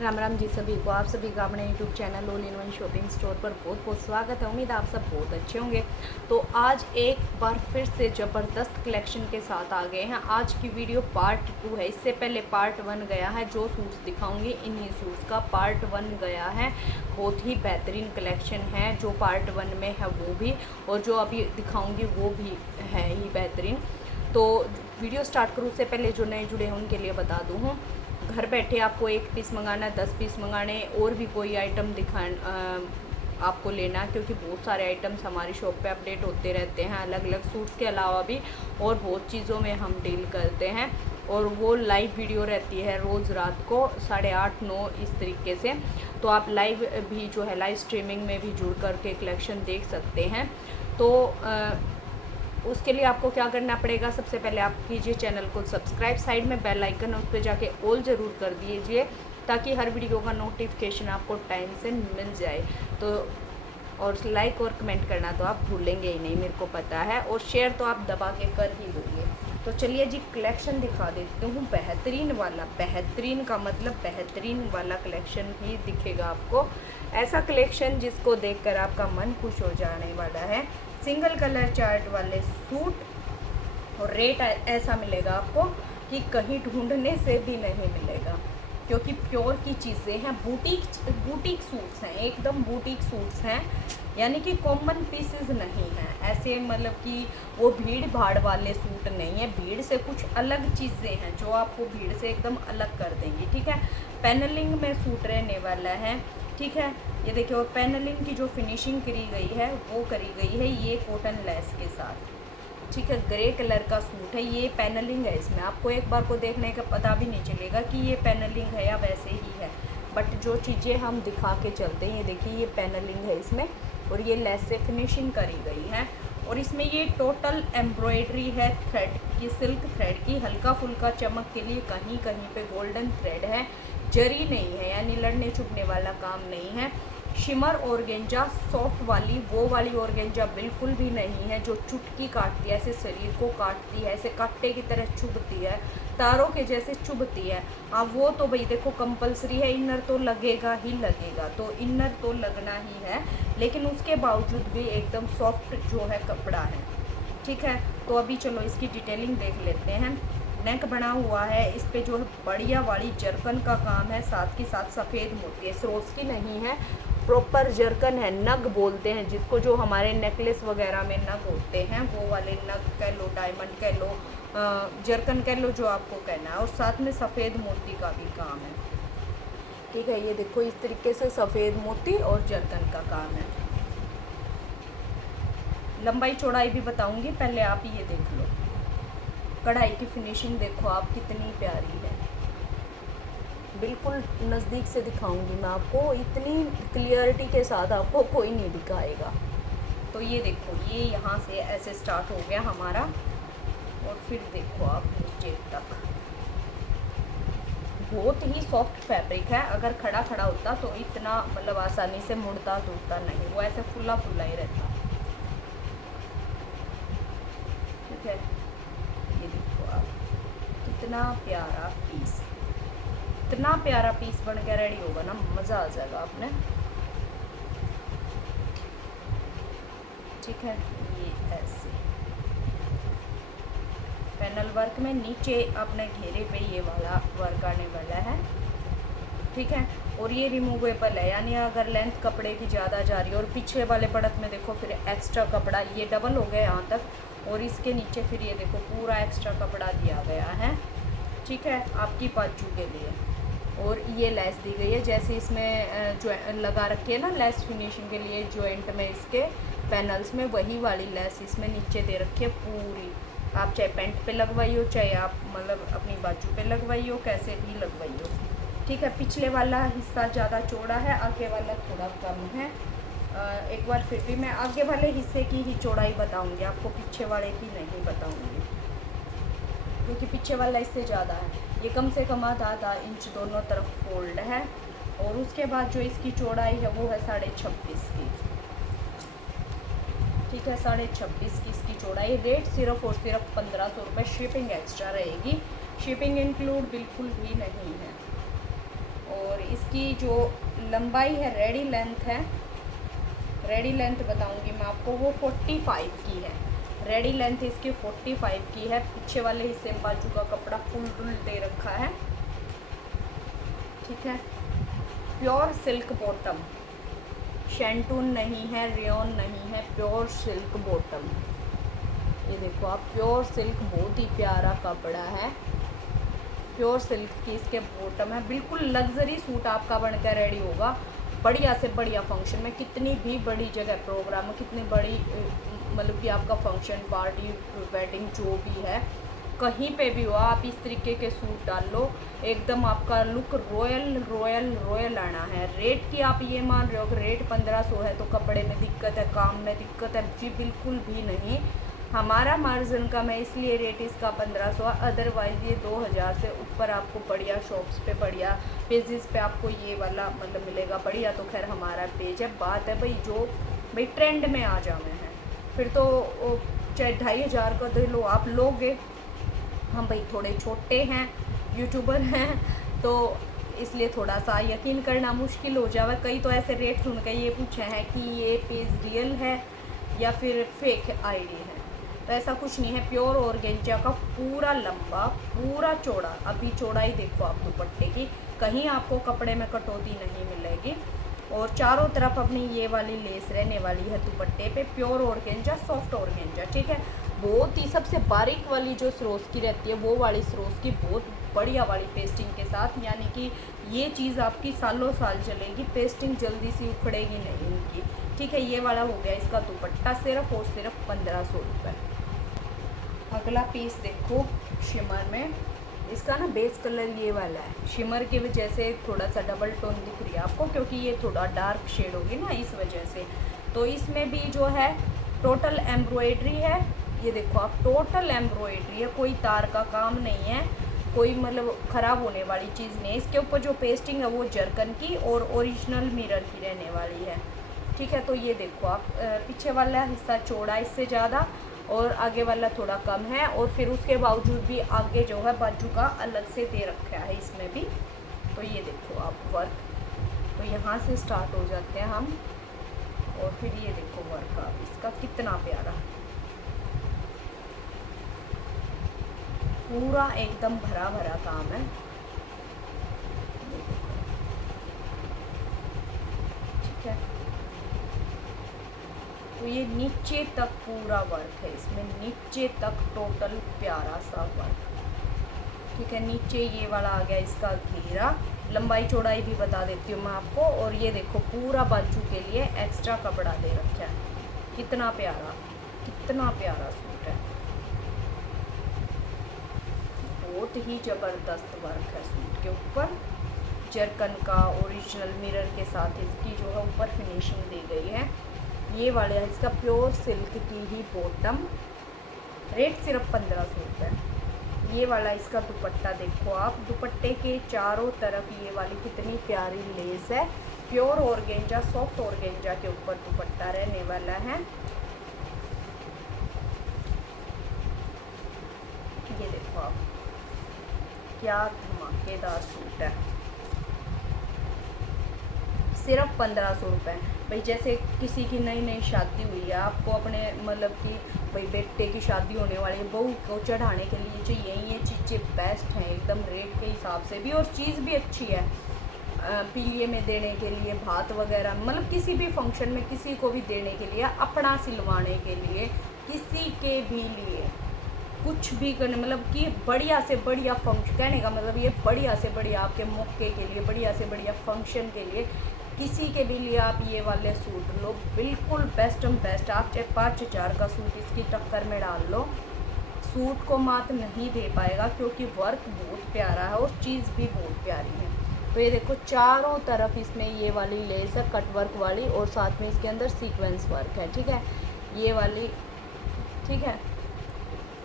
राम राम जी सभी को। आप सभी का अपने YouTube channel all in one shopping store पर बहुत बहुत स्वागत है। उम्मीद आप सब बहुत अच्छे होंगे। तो आज एक बार फिर से ज़बरदस्त कलेक्शन के साथ आ गए हैं। आज की वीडियो पार्ट 2 है। इससे पहले पार्ट 1 गया है। जो सूट्स दिखाऊंगी इन्हीं सूट्स का पार्ट 1 गया है। बहुत ही बेहतरीन कलेक्शन है जो पार्ट 1 में है वो भी, और जो अभी दिखाऊँगी वो भी है ही बेहतरीन। तो वीडियो स्टार्ट करूँ उससे पहले जो नए जुड़े हैं उनके लिए बता दूँ हूँ, घर बैठे आपको 1 पीस मंगाना, 10 पीस मंगाने, और भी कोई आइटम आपको लेना, क्योंकि बहुत सारे आइटम्स हमारी शॉप पे अपडेट होते रहते हैं अलग अलग सूट्स के अलावा भी, और बहुत चीज़ों में हम डील करते हैं। और वो लाइव वीडियो रहती है रोज़ रात को 8:30-9 इस तरीके से। तो आप लाइव भी जो है लाइव स्ट्रीमिंग में भी जुड़ करके कलेक्शन देख सकते हैं। तो उसके लिए आपको क्या करना पड़ेगा, सबसे पहले आप कीजिए चैनल को सब्सक्राइब, साइड में बेल आइकन है उस पर जाके ऑल ज़रूर कर दीजिए, ताकि हर वीडियो का नोटिफिकेशन आपको टाइम से मिल जाए। तो और लाइक और कमेंट करना तो आप भूलेंगे ही नहीं, मेरे को पता है, और शेयर तो आप दबा के कर ही दोगे। तो चलिए जी कलेक्शन दिखा देती हूँ। बेहतरीन वाला, बेहतरीन का मतलब बेहतरीन वाला कलेक्शन ही दिखेगा आपको। ऐसा कलेक्शन जिसको देखकर आपका मन खुश हो जाने वाला है। सिंगल कलर चार्ट वाले सूट, और रेट ऐसा मिलेगा आपको कि कहीं ढूंढने से भी नहीं मिलेगा, क्योंकि प्योर की चीज़ें हैं। बूटीक सूट्स हैं, एकदम बूटीक सूट्स हैं, यानी कि कॉमन पीसेस नहीं हैं ऐसे, मतलब कि वो भीड़ भाड़ वाले सूट नहीं है। भीड़ से कुछ अलग चीज़ें हैं जो आपको भीड़ से एकदम अलग कर देंगी। ठीक है, पैनलिंग में सूट रहने वाला है। ठीक है, ये देखिए, और पैनलिंग की जो फिनिशिंग करी गई है वो करी गई है ये कॉटन लेस के साथ। ठीक है, ग्रे कलर का सूट है, ये पैनलिंग है इसमें। आपको एक बार को देखने का पता भी नहीं चलेगा कि ये पैनलिंग है या वैसे ही है, बट जो चीज़ें हम दिखा के चलते हैं, ये देखिए ये पैनलिंग है इसमें, और ये लेस से फिनिशिंग करी गई है। और इसमें ये टोटल एम्ब्रॉयडरी है थ्रेड की, सिल्क थ्रेड की, हल्का फुल्का चमक के लिए कहीं कहीं पे गोल्डन थ्रेड है, जरी नहीं है, यानी लड़ने चुभने वाला काम नहीं है। शिमर ऑर्गेंजा सॉफ्ट वाली, वो वाली ऑर्गेंजा बिल्कुल भी नहीं है जो चुटकी काटती है, ऐसे शरीर को काटती है, ऐसे कांटे की तरह चुभती है, तारों के जैसे चुभती है। अब वो तो भाई देखो कंपलसरी है, इनर तो लगेगा ही लगेगा, तो इनर तो लगना ही है, लेकिन उसके बावजूद भी एकदम सॉफ्ट जो है कपड़ा है। ठीक है, तो अभी चलो इसकी डिटेलिंग देख लेते हैं। नेक बना हुआ है, इस पे जो है बढ़िया वाली जरकन का काम है, साथ के साथ सफ़ेद मोती है, सरोस्की नहीं है, प्रॉपर जरकन है। नग बोलते हैं जिसको, जो हमारे नेकलेस वगैरह में नग होते हैं वो वाले नग कह लो, डायमंड कह लो, जरकन कह लो, जो आपको कहना है। और साथ में सफ़ेद मोती का भी काम है। ठीक है, ये देखो इस तरीके से सफ़ेद मोती और जरकन का काम है। लंबाई चौड़ाई भी बताऊंगी, पहले आप ये देख लो। कढ़ाई की फिनिशिंग देखो आप कितनी प्यारी है, बिल्कुल नज़दीक से दिखाऊंगी मैं आपको, इतनी क्लियरिटी के साथ आपको कोई नहीं दिखाएगा। तो ये देखो, ये यहाँ से ऐसे स्टार्ट हो गया हमारा, और फिर देखो आप नीचे तक, बहुत ही सॉफ्ट फैब्रिक है। अगर खड़ा खड़ा होता तो इतना मतलब आसानी से मुड़ता टूटता नहीं, वो ऐसे फुल्ला फुल्ला ही रहता। ठीक है, ये देखो आप कितना प्यारा पीस, इतना प्यारा पीस बन के रेडी होगा ना, मज़ा आ जाएगा आपने। ठीक है, ये ऐसे पैनल वर्क में नीचे अपने घेरे पे ये वाला वर्क आने वाला है। ठीक है, और ये रिमूवेबल है, यानी अगर लेंथ कपड़े की ज़्यादा जा रही है, और पीछे वाले पड़त में देखो फिर एक्स्ट्रा कपड़ा, ये डबल हो गया यहाँ तक, और इसके नीचे फिर ये देखो पूरा एक्स्ट्रा कपड़ा दिया गया है। ठीक है, आपकी बाजू के लिए, और ये लेस दी गई है, जैसे इसमें जो लगा रखी है ना लेस फिनिशिंग के लिए जॉइंट में, इसके पैनल्स में वही वाली लेस इसमें नीचे दे रखी है पूरी। आप चाहे पैंट पे लगवाई हो, चाहे आप मतलब अपनी बाजू पे लगवाई हो, कैसे भी लगवाई हो। ठीक है, पिछले वाला हिस्सा ज़्यादा चौड़ा है, आगे वाला थोड़ा कम है। एक बार फिर भी मैं आगे वाले हिस्से की ही चौड़ाई बताऊंगी आपको, पीछे वाले की नहीं बताऊंगी, क्योंकि पीछे वाला इससे ज़्यादा है। ये कम से कम आधा इंच दोनों तरफ फोल्ड है, और उसके बाद जो इसकी चौड़ाई है वो है 26.5 की। ठीक है, 26.5 की इसकी चौड़ाई। रेट सिर्फ और सिर्फ 1500 रुपये, शिपिंग एक्स्ट्रा रहेगी, शिपिंग इंक्लूड बिल्कुल भी नहीं है। और इसकी जो लंबाई है, रेडी लेंथ है, रेडी लेंथ बताऊंगी मैं आपको, वो 45 की है। रेडी लेंथ इसकी 45 की है। पीछे वाले हिस्से में बाजू का कपड़ा फुल दे रखा है, ठीक है। प्योर सिल्क बॉटम, शैंटून नहीं है, रेयॉन नहीं है, प्योर सिल्क बॉटम। ये देखो आप, प्योर सिल्क, बहुत ही प्यारा कपड़ा है। प्योर सिल्क की इसके बॉटम है। बिल्कुल लग्जरी सूट आपका बनकर रेडी होगा बढ़िया से बढ़िया फंक्शन में। कितनी भी बड़ी जगह प्रोग्राम है, कितनी बड़ी मतलब कि आपका फंक्शन, पार्टी, वेडिंग जो भी है, कहीं पे भी हो, आप इस तरीके के सूट डाल लो, एकदम आपका लुक रॉयल रॉयल रॉयल आना है। रेट की आप ये मान रहे हो कि रेट 1500 है तो कपड़े में दिक्कत है, काम में दिक्कत है, जी बिल्कुल भी नहीं। हमारा मार्जिन कम है इसलिए रेट इसका 1500 है। अदरवाइज़ ये 2000 से ऊपर आपको बढ़िया शॉप्स पे, बढ़िया पेजेस पे आपको ये वाला मतलब मिलेगा बढ़िया। तो खैर हमारा पेज है, बात है भाई जो भाई ट्रेंड में आ जाने हैं, फिर तो चाहे 2500 का दे लो आप लोगे। हम भाई थोड़े छोटे हैं, यूट्यूबर हैं, तो इसलिए थोड़ा सा यकीन करना मुश्किल हो जाए। कई तो ऐसे रेट सुन के ये पूछे हैं कि ये पेज रियल है या फिर फेक आईडी है, तो ऐसा कुछ नहीं है। प्योर ऑर्गेंजा का पूरा लंबा, पूरा चौड़ा, अभी चौड़ाई देखो आप दुपट्टे की, कहीं आपको कपड़े में कटौती नहीं मिलेगी। और चारों तरफ अपनी ये वाली लेस रहने वाली है दुपट्टे पे। प्योर ऑर्गेंजा, सॉफ्ट ऑर्गेंजा, ठीक है। बहुत ही सबसे बारीक वाली जो सरोस की रहती है, वो वाली सरोस की बहुत बढ़िया वाली पेस्टिंग के साथ, यानी कि ये चीज़ आपकी सालों साल चलेगी, पेस्टिंग जल्दी सी उखड़ेगी नहीं इनकी, ठीक है। ये वाला हो गया इसका दुपट्टा, सिर्फ और सिर्फ 1500 रुपये। अगला पीस देखो शिमर में, इसका ना बेस कलर ये वाला है, शिमर की वजह से थोड़ा सा डबल टोन दिख रही है आपको, क्योंकि ये थोड़ा डार्क शेड होगी ना इस वजह से। तो इसमें भी जो है टोटल एम्ब्रॉयडरी है, ये देखो आप, टोटल एम्ब्रॉयडरी है, कोई तार का काम नहीं है, कोई मतलब ख़राब होने वाली चीज़ नहीं है। इसके ऊपर जो पेस्टिंग है वो जरकन की और ओरिजिनल मिरर की रहने वाली है, ठीक है। तो ये देखो आप, पीछे वाला हिस्सा चौड़ा इससे ज़्यादा और आगे वाला थोड़ा कम है, और फिर उसके बावजूद भी आगे जो है बाजू का अलग से दे रखा है इसमें भी। तो ये देखो आप वर्क, तो यहाँ से स्टार्ट हो जाते हैं हम, और फिर ये देखो वर्क आप इसका कितना प्यारा, पूरा एकदम भरा भरा काम है, ठीक है। तो ये नीचे तक पूरा वर्क है इसमें, नीचे तक टोटल प्यारा सा वर्क, ठीक है। नीचे ये वाला आ गया इसका घेरा, लंबाई चौड़ाई भी बता देती हूँ मैं आपको। और ये देखो पूरा बाजू के लिए एक्स्ट्रा कपड़ा दे रखा है, कितना प्यारा, कितना प्यारा सूट है, बहुत ही ज़बरदस्त वर्क है सूट के ऊपर। जरकन का ओरिजिनल मिरर के साथ इसकी जो है ऊपर फिनिशिंग दी गई है। ये वाला है इसका प्योर सिल्क की ही बॉटम, रेट सिर्फ 1500 रुपये। ये वाला इसका दुपट्टा देखो आप, दुपट्टे के चारों तरफ ये वाली कितनी प्यारी लेस है। प्योर ऑर्गेंजा, सॉफ्ट ऑर्गेंजा के ऊपर दुपट्टा रहने वाला है। ये देखो आप, क्या धमाकेदार सूट है, सिर्फ 1500 रुपये। भाई जैसे किसी की नई नई शादी हुई है, आपको अपने मतलब कि भाई बेटे की शादी होने वाली है, बहू को चढ़ाने के लिए चाहिए ये चीज़ें बेस्ट हैं एकदम रेट के हिसाब से भी, और चीज़ भी अच्छी है। पीलिए में देने के लिए, भात वगैरह, मतलब किसी भी फंक्शन में किसी को भी देने के लिए, अपना सिलवाने के लिए, किसी के भी लिए कुछ भी करने, मतलब कि बढ़िया से बढ़िया फंक्शन, कहने का मतलब ये बढ़िया से बढ़िया आपके मौके के लिए, बढ़िया से बढ़िया फंक्शन के लिए, किसी के भी लिए आप ये वाले सूट लो, बिल्कुल बेस्ट बेस्ट। आप चाहे 5000 का सूट इसकी टक्कर में डाल लो, सूट को मात नहीं दे पाएगा, क्योंकि वर्क बहुत प्यारा है और चीज़ भी बहुत प्यारी है। तो ये देखो चारों तरफ इसमें ये वाली लेस है कट वर्क वाली, और साथ में इसके अंदर सीक्वेंस वर्क है, ठीक है, ये वाली, ठीक है।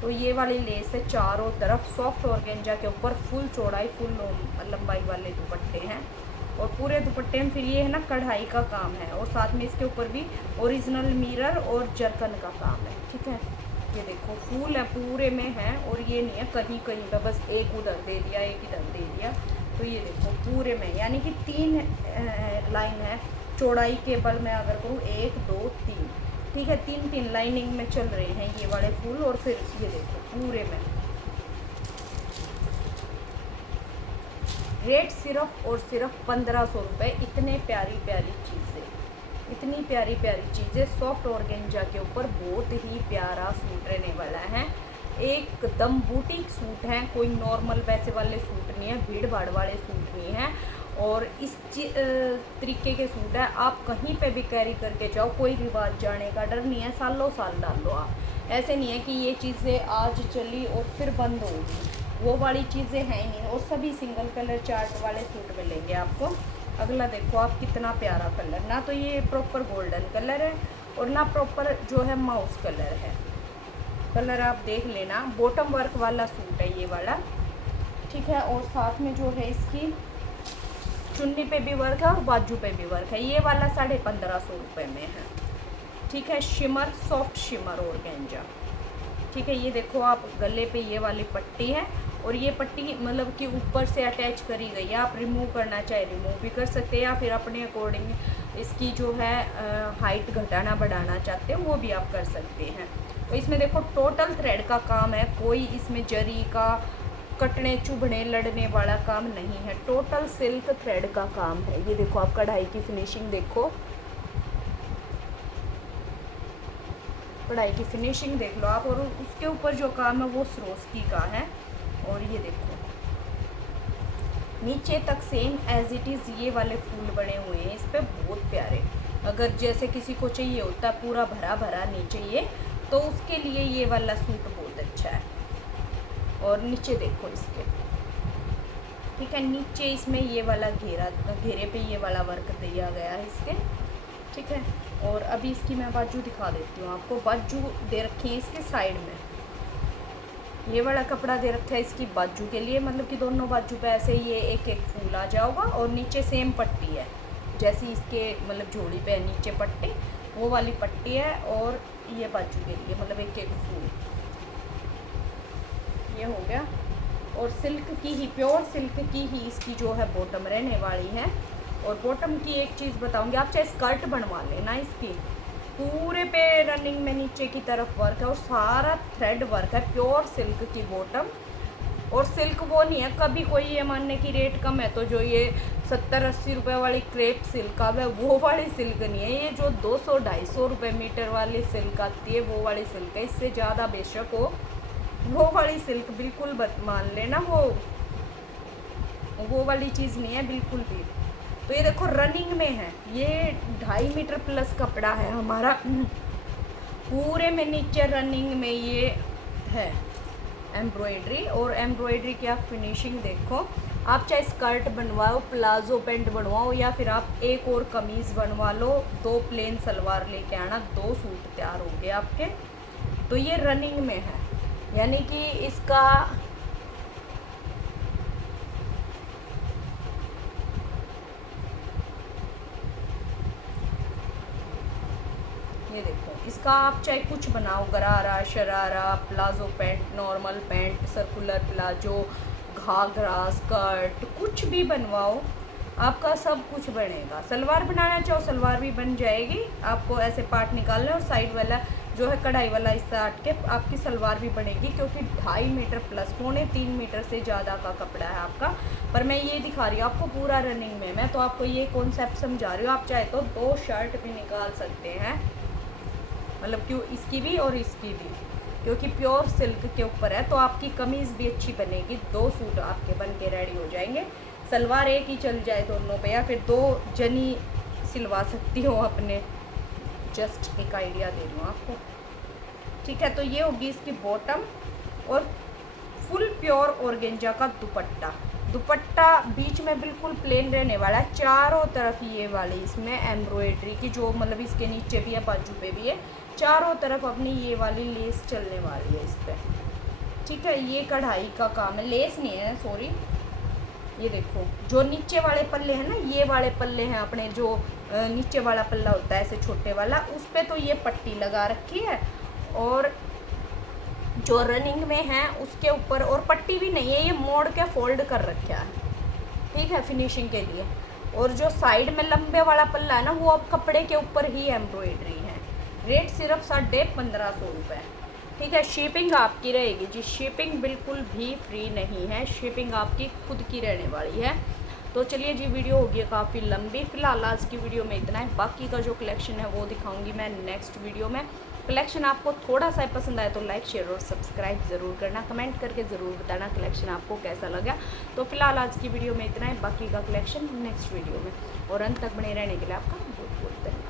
तो ये वाली लेस है चारों तरफ, सॉफ्ट ऑर्गेंजा के ऊपर, फुल चौड़ाई फुल लंबाई वाले दुपट्टे हैं, और पूरे दुपट्टे में फिर ये है ना कढ़ाई का काम है, और साथ में इसके ऊपर भी ओरिजिनल मिरर और जरकन का काम है, ठीक है। ये देखो फूल है पूरे में है, और ये नहीं है कहीं कहीं पे बस एक उधर दे दिया एक इधर दे दिया, तो ये देखो पूरे में, यानी कि 3 लाइन है चौड़ाई केबल में अगर करूँ, 1 2 3, ठीक है, 3 लाइनिंग में चल रहे हैं ये वाले फूल। और फिर ये देखो पूरे में रेट सिर्फ और सिर्फ 1500 रुपये। इतने प्यारी प्यारी चीज़ें, इतनी प्यारी प्यारी चीज़ें सॉफ्ट ऑर्गेंजा के ऊपर, बहुत ही प्यारा सूट रहने वाला है। एकदम बुटीक सूट है, कोई नॉर्मल पैसे वाले सूट नहीं है, भीड़ भाड़ वाले सूट नहीं है। और इस तरीके के सूट है, आप कहीं पे भी कैरी करके जाओ, कोई रिवाज जाने का डर नहीं है, सालों साल डाल लो आप। ऐसे नहीं है कि ये चीज़ें आज चली और फिर बंद होगी, वो वाली चीज़ें हैं ही नहीं। और सभी सिंगल कलर चार्ट वाले सूट मिलेंगे आपको। अगला देखो आप, कितना प्यारा कलर, ना तो ये प्रॉपर गोल्डन कलर है और ना प्रॉपर जो है माउस कलर है। कलर आप देख लेना, बॉटम वर्क वाला सूट है ये वाला, ठीक है। और साथ में जो है इसकी चुन्नी पे भी वर्क है और बाजू पे भी वर्क है। ये वाला 1550 रुपये में है, ठीक है। शिमर, सॉफ्ट शिमर ऑर्गेंजा, ठीक है। ये देखो आप, गले पे ये वाली पट्टी है और ये पट्टी मतलब कि ऊपर से अटैच करी गई है। आप रिमूव करना चाहे रिमूव भी कर सकते हैं, या फिर अपने अकॉर्डिंग इसकी जो है हाइट घटाना बढ़ाना चाहते हैं वो भी आप कर सकते हैं। तो इसमें देखो टोटल थ्रेड का काम है, कोई इसमें जरी का कटने चुभने लड़ने वाला काम नहीं है, टोटल सिल्क थ्रेड का काम है। ये देखो आप, कढ़ाई की फिनिशिंग देखो, कढ़ाई की फिनिशिंग देख लो आप। और उसके ऊपर जो काम है वो सरोस्की का है। और ये देखो नीचे तक सेम एज इट इज़ ये वाले फूल बने हुए हैं इस पे, बहुत प्यारे। अगर जैसे किसी को चाहिए होता है पूरा भरा भरा नहीं चाहिए, तो उसके लिए ये वाला सूट बहुत अच्छा है। और नीचे देखो इसके, ठीक है, नीचे इसमें ये वाला घेरे पे ये वाला वर्क दिया गया है इसके, ठीक है। और अभी इसकी मैं बाजू दिखा देती हूँ आपको। बाजू दे रखी है इसके साइड में, ये वाला कपड़ा दे रखा है इसकी बाजू के लिए, मतलब कि दोनों बाजू पे ऐसे ये एक एक फूल आ जाओगा। और नीचे सेम पट्टी है जैसी इसके मतलब झोली पे है नीचे पट्टी, वो वाली पट्टी है। और ये बाजू के लिए मतलब एक एक फूल, ये हो गया। और सिल्क की ही, प्योर सिल्क की ही इसकी जो है बॉटम रहने वाली है। और बॉटम की एक चीज़ बताऊंगी, आप चाहे स्कर्ट बनवा लेना, इसकी पूरे पे रनिंग में नीचे की तरफ वर्क है और सारा थ्रेड वर्क है, प्योर सिल्क की बॉटम। और सिल्क वो नहीं है कभी कोई ये मानने की रेट कम है तो जो ये 70-80 रुपये वाली क्रेप सिल्क अब है, वो वाली सिल्क नहीं है। ये जो 200-250 रुपये मीटर वाली सिल्क आती है वो वाली सिल्क है। इससे ज़्यादा बेशक हो, वो वाली सिल्क बिल्कुल मान लेना, वो वाली चीज़ नहीं है बिल्कुल भी। तो ये देखो रनिंग में है, ये 2.5 मीटर प्लस कपड़ा है हमारा, पूरे में नीचे रनिंग में ये है एम्ब्रॉयडरी। और एम्ब्रॉयडरी की आप फिनिशिंग देखो, आप चाहे स्कर्ट बनवाओ, प्लाजो पैंट बनवाओ, या फिर आप एक और कमीज़ बनवा लो, 2 प्लेन सलवार लेके आना, 2 सूट तैयार हो गए आपके। तो ये रनिंग में है, यानी कि इसका ये देखो, इसका आप चाहे कुछ बनाओ, gharara, sharara, palazzo pant, normal pant, circular palazzo, ghagra, skirt, कुछ भी बनवाओ, आपका सब कुछ बनेगा। सलवार बनाना चाहो सलवार भी बन जाएगी, आपको ऐसे पार्ट निकालना और साइड वाला जो है कढ़ाई वाला हिस्सा हट के आपकी सलवार भी बनेगी, क्योंकि 2.5 मीटर प्लस, 2.25-3 मीटर से ज़्यादा का कपड़ा है आपका। पर मैं ये दिखा रही हूँ आपको पूरा रनिंग में, मैं तो आपको ये कॉन्सेप्ट समझा रही हूँ। आप चाहे तो 2 शर्ट भी निकाल सकते हैं, मतलब क्यों, इसकी भी और इसकी भी, क्योंकि प्योर सिल्क के ऊपर है। तो आपकी कमीज़ भी अच्छी बनेगी, 2 सूट आपके बन के रेडी हो जाएंगे। सलवार एक ही चल जाए दोनों पे, या फिर 2 जनी सिलवा सकती हो अपने, जस्ट एक आइडिया दे रही हूँ आपको, ठीक है। तो ये होगी इसकी बॉटम और फुल प्योर ऑर्गेंजा का दुपट्टा। दुपट्टा बीच में बिल्कुल प्लेन रहने वाला है, चारों तरफ ये वाली इसमें एम्ब्रॉयडरी की, जो मतलब इसके नीचे भी है बाजू पे भी है, चारों तरफ अपनी ये वाली लेस चलने वाली है इस पर, ठीक है। ये कढ़ाई का काम है, लेस नहीं है सॉरी। ये देखो जो नीचे वाले पल्ले हैं ना, ये वाले पल्ले हैं अपने, जो नीचे वाला पल्ला होता है ऐसे छोटे वाला, उस पर तो ये पट्टी लगा रखी है। और जो रनिंग में है उसके ऊपर और पट्टी भी नहीं है, ये मोड़ के फोल्ड कर रखा है, ठीक है, फिनिशिंग के लिए। और जो साइड में लंबे वाला पल्ला है ना, वो अब कपड़े के ऊपर ही एम्ब्रॉयडरी है। रेट सिर्फ 1550 रुपये। ठीक है, शिपिंग आपकी रहेगी जी, शिपिंग बिल्कुल भी फ्री नहीं है, शिपिंग आपकी खुद की रहने वाली है। तो चलिए जी, वीडियो होगी काफ़ी लंबी, फ़िलहाल आज की वीडियो में इतना है। बाकी का जो कलेक्शन है वो दिखाऊंगी मैं नेक्स्ट वीडियो में। कलेक्शन आपको थोड़ा सा पसंद आए तो लाइक शेयर और सब्सक्राइब ज़रूर करना, कमेंट करके ज़रूर बताना कलेक्शन आपको कैसा लगा। तो फिलहाल आज की वीडियो में इतना है, बाकी का कलेक्शन नेक्स्ट वीडियो में। और अंत तक बने रहने के लिए आपका बहुत बहुत धन्यवाद।